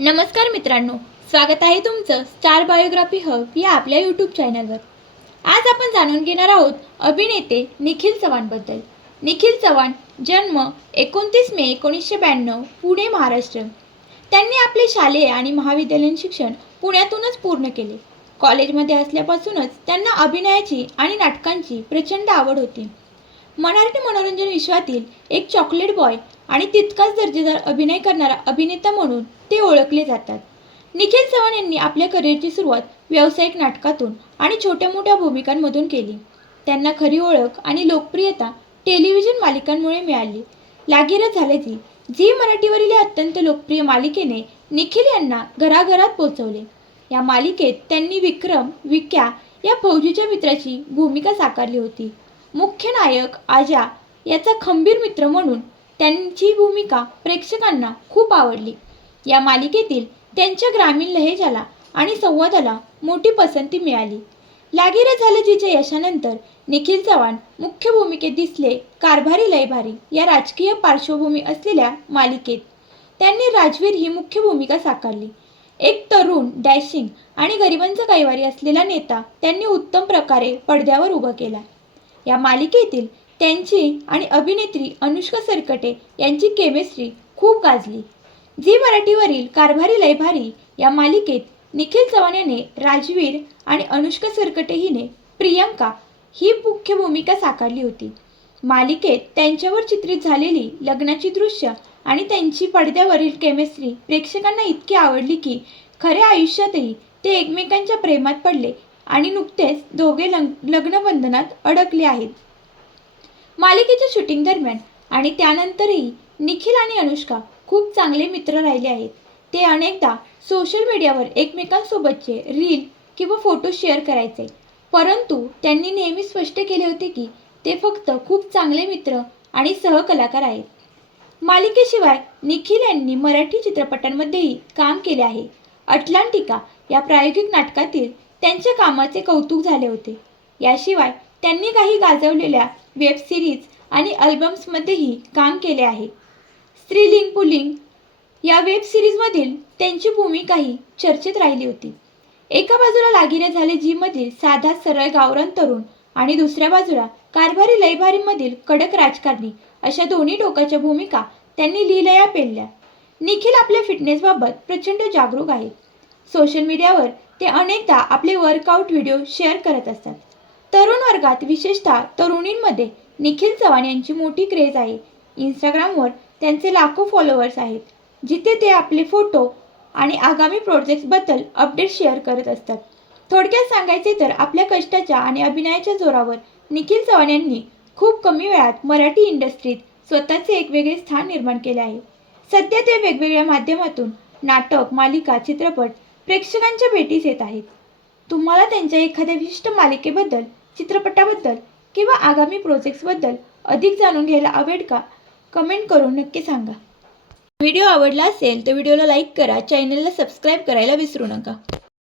नमस्कार मित्रांनो, स्वागत आहे तुमचं स्टार बायोग्राफी हब या आपल्या यूट्यूब चॅनलवर। आज आपण जाणून घेणार आहोत अभिनेते निखिल चव्हाणबद्दल। निखिल चव्हाण जन्म 29 मे 1992 पुणे महाराष्ट्र। त्यांनी आपले शालेय आणि महाविद्यालयीन शिक्षण पुण्यातूनच पूर्ण केले। कॉलेजमध्ये असल्यापासूनच त्यांना अभिनयाची आणि नाटकांची प्रचंड आवड होती। मराठी मनोरंजन विश्वातील एक चॉकलेट बॉय आणि तितकाच दर्जेदार अभिनय करणारा अभिनेता म्हणून ते ओळखले जातात। निखिल चव्हाण यांनी आपल्या करिअरची सुरुवात व्यावसायिक नाटकातून आणि छोट्या मोठ्या भूमिकांमधून केली। त्यांना खरी ओळख आणि लोकप्रियता टेलिव्हिजन मालिकांमुळे मिळाली। लागीरच झाले झी मराठीवरील या अत्यंत लोकप्रिय मालिकेने निखिल यांना घराघरात पोहोचवले। या मालिकेत त्यांनी विक्रम विक्या या फौजीच्या मित्राची भूमिका साकारली होती। मुख्य नायक आजा याचा खंबीर मित्र म्हणून त्यांची भूमिका प्रेक्षकांना खूप आवडली। या मालिकेतील त्यांच्या ग्रामीण लहेजाला आणि संवादाला मोठी पसंती मिळाली। लागीरच झालं जीच्या यशानंतर निखिल चव्हाण मुख्य भूमिकेत दिसले कारभारी लय भारी या राजकीय पार्श्वभूमी असलेल्या मालिकेत। त्यांनी राजवीर ही मुख्य भूमिका साकारली। एक तरुण डॅशिंग आणि गरिबांचा कैवारी असलेला नेता त्यांनी उत्तम प्रकारे पडद्यावर उभा केला। या मालिकेतील त्यांची आणि अभिनेत्री अनुष्का सरकटे यांची केमिस्ट्री खूप गाजली। झी मराठीवरील कारभारी लय भारी या मालिकेत निखिल चव्हाण याने राजवीर आणि अनुष्का सरकटे हिने प्रियंका ही मुख्य भूमिका साकारली होती। मालिकेत त्यांच्यावर चित्रित झालेली लग्नाची दृश्य आणि त्यांची पडद्यावरील केमिस्ट्री प्रेक्षकांना इतकी आवडली की खऱ्या आयुष्यातही ते एकमेकांच्या प्रेमात पडले आणि नुकतेच दोघे लग्नबंधनात अडकले आहेत। मालिकेच्या शूटिंग दरम्यान आणि त्यानंतरही निखिल आणि अनुष्का खूप चांगले मित्र राहिले आहेत। ते अनेकदा सोशल मीडियावर एकमेकांसोबतचे रील किंवा फोटो शेअर करायचे, परंतु त्यांनी नेहमी स्पष्ट केले होते की ते फक्त खूप चांगले मित्र आणि सहकलाकार आहेत। मालिकेशिवाय निखिल यांनी मराठी चित्रपटांमध्येही काम केले आहे। अटलांटिका या प्रायोगिक नाटकातील त्यांच्या कामाचे कौतुक झाले होते। याशिवाय त्यांनी काही गाजवलेल्या वेब सिरीज आणि अल्बम्समध्येही काम केले आहे। स्त्रीलिंग पुल्लिंग या वेब सिरीजमधील त्यांची भूमिकाही चर्चेत राहिली होती। एका बाजूला लागीरच झाले झी मधील साधा सरळ गावरान तरुण आणि दुसऱ्या बाजूला कारभारी लय भारी मधील कडक राजकारणी अशा दोन्ही टोकाच्या भूमिका त्यांनी लीलया पेलल्या। निखिल आपल्या फिटनेसबाबत प्रचंड जागरूक आहे। सोशल मीडियावर ते अनेकदा आपले वर्कआउट व्हिडिओ शेअर करत असतात। तरुण वर्गात विशेषतः तरुणींमध्ये निखिल चव्हाण यांची मोठी क्रेज आहे। इंस्टाग्रामवर त्यांचे लाखो फॉलोअर्स आहेत, जिथे ते आपले फोटो आणि आगामी प्रोजेक्ट्सबद्दल अपडेट शेअर करत असतात। थोडक्यात सांगायचे तर आपल्या कष्टाच्या आणि अभिनयाच्या जोरावर निखिल चव्हाण यांनी खूप कमी वेळात मराठी इंडस्ट्रीत स्वतःचे एक वेगळे स्थान निर्माण केले आहे। सध्या ते वेगवेगळ्या माध्यमातून नाटक, मालिका, चित्रपट प्रेक्षकांच्या भेटीस येत आहेत। तुम्हाला त्यांच्या एखाद्या विशिष्ट मालिकेबद्दल, चित्रपटाबद्दल किंवा आगामी प्रोजेक्ट्सबद्दल अधिक जाणून घ्यायला आवडेल का? कमेंट करून नक्की सांगा। व्हिडिओ आवडला असेल तर व्हिडिओला लाईक करा, चॅनलला सबस्क्राईब करायला विसरू नका।